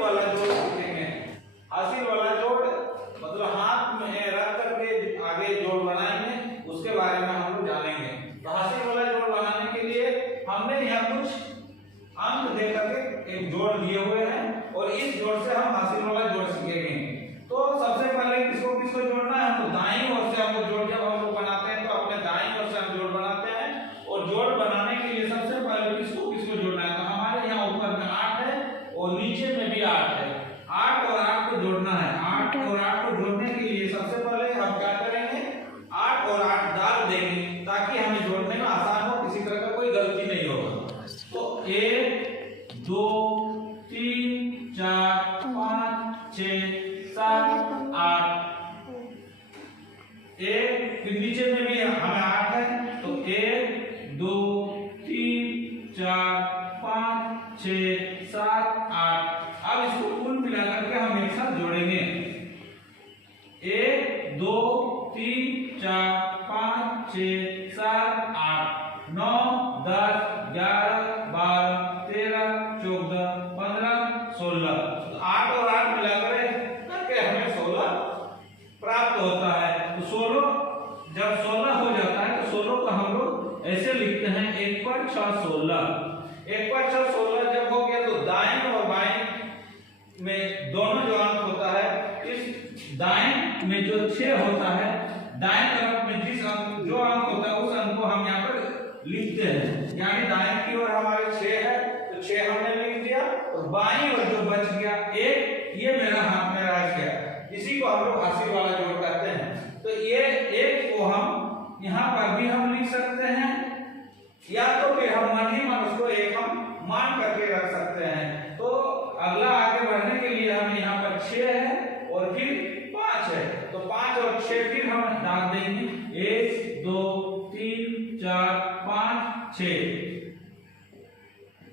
वाला जोड़ सीखेंगे। हासिल वाला जोड़ मतलब हाथ में रख करके आगे जोड़ बनाएंगे, उसके बारे में हम लोग जानेंगे। तो हासिल वाला जोड़ बनाने के लिए हमने यहाँ कुछ अंक दे करके एक जोड़ दिए हुए हैं और इस जोड़ से हम हासिल वाला जोड़ सीखेंगे। तो सबसे पहले किसको किसको जोड़ना है, तो दाईं ओर से हम लोग जोड़ जब हम लोग बनाते हैं तो अपने दाईं ओर से हम जोड़ बनाते हैं और जोड़ बनाने के लिए सबसे पहले किसको किसको जोड़ना है। तो हमारे यहाँ ऊपर में 8 है और नीचे में भी 8 है। 8 और 8 को जोड़ना है। 8 और 8 को जोड़ने के लिए सबसे पहले हम क्या करेंगे, 8 और 8 डाल देंगे ताकि हमें जोड़ने में आसान हो, किसी तरह का कोई गलती नहीं होगा। तो 1 2 3 4 5 6 7 8 एक, फिर नीचे में भी हमें 8 है तो 1 2 3 4 5 6 7 8। अब इसको कुल मिला करके हम एक साथ जोड़ेंगे। 1 2 3 4 5 6 7 8 9 10 11 12 13 14 15 16। 8 और 8 मिला करके हमें 16 प्राप्त होता है। तो 16 जब 16 हो जाता है तो 16 को हम लोग ऐसे लिखते हैं 1 पर 6 16। 1 पर 6 16 जब हो गया तो दाएं और बाएं में दोनों जो अंक होता है, इस दाएं में जो 6 होता है, दाएं तरफ में जिस अंक जो अंक होता है उस अंक को हम यहाँ पर लिखते हैं। यानी दाएं की ओर हमारे 6 है तो 6 हमने लिख दिया और बाईं ओर जो बच गया 1, ये मेरा हाथ में रह गया। इसी को हम लोग हासिल वाला जोड़ कहते हैं। तो ये 1 को हम यहाँ पर भी हम लिख सकते हैं या तो फिर हम मन ही मन उसको 1 हम मान करके रख सकते हैं। तो अगला आगे बढ़ने के लिए हम यहाँ पर 6 है और फिर 5 है तो 5 और 6 फिर हम डाल देंगे 1 2 3 4 5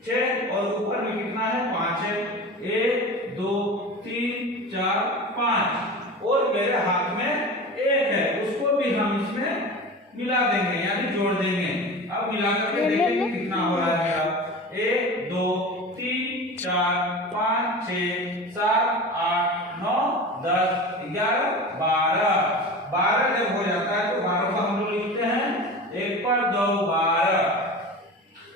6 और ऊपर में कितना है 5 है। 1 2 3 4 5 और मेरे हाथ में 1 है, उसको भी हम इसमें मिला देंगे यानी जोड़ देंगे। अब मिला करके देखेंगे कितना हो रहा है मेरा। 1 2 3 4 5 6 7 8 9 10 11 12। 12 जब हो जाता है तो 12 को हम लोग लिखते हैं 1 पर 2 12।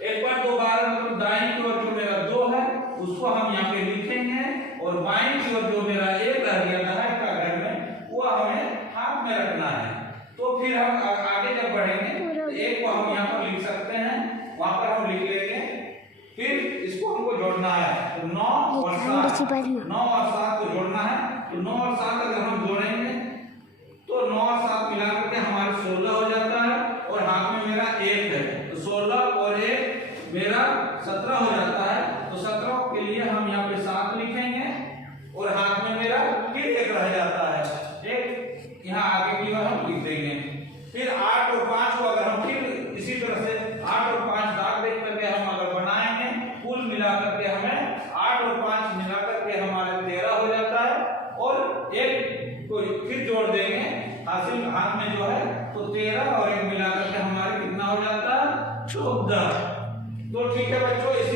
1 पर 2 12 मतलब दाईं की ओर जो मेरा 2 है उसको हम यहाँ पे लिखेंगे और बाईं की ओर जो मेरा 1 रह गया था का घर में वो हमें हाथ में रखना है। तो फिर हम आगे जब बढ़ेंगे तो 1 को हम यहाँ पर लिख सकते हैं, वहां पर हम लिख लेंगे। फिर इसको हमको जोड़ना है तो 9 और 7 को जोड़ना है। तो 9 और 7 अगर हम जोड़ेंगे तो 9 और 7 मिला करके हमारे 16 हो जाता है और हाथ में मेरा 1 है तो 16 और 1 मेरा 17 हो जाता है। तो 17 के लिए हम यहाँ पे 7 लिखेंगे और हाथ में मेरा फिर 1 रह जाता है, 1 यहाँ आगे की ओर हम लिख देंगे। फिर 8 और 5 को अगर हम फिर इसी तरह से 8 और 5 दाग देख करके हम अगर बनाएंगे कुल मिला करके हमें 8 और 5 मिला करके हमारे 13 हो जाता है और 1 को फिर जोड़ देंगे हासिल हाथ में जो है तो 13 और 1 मिला करके हमारे कितना हो जाता है 14। तो ठीक है बच्चों, इस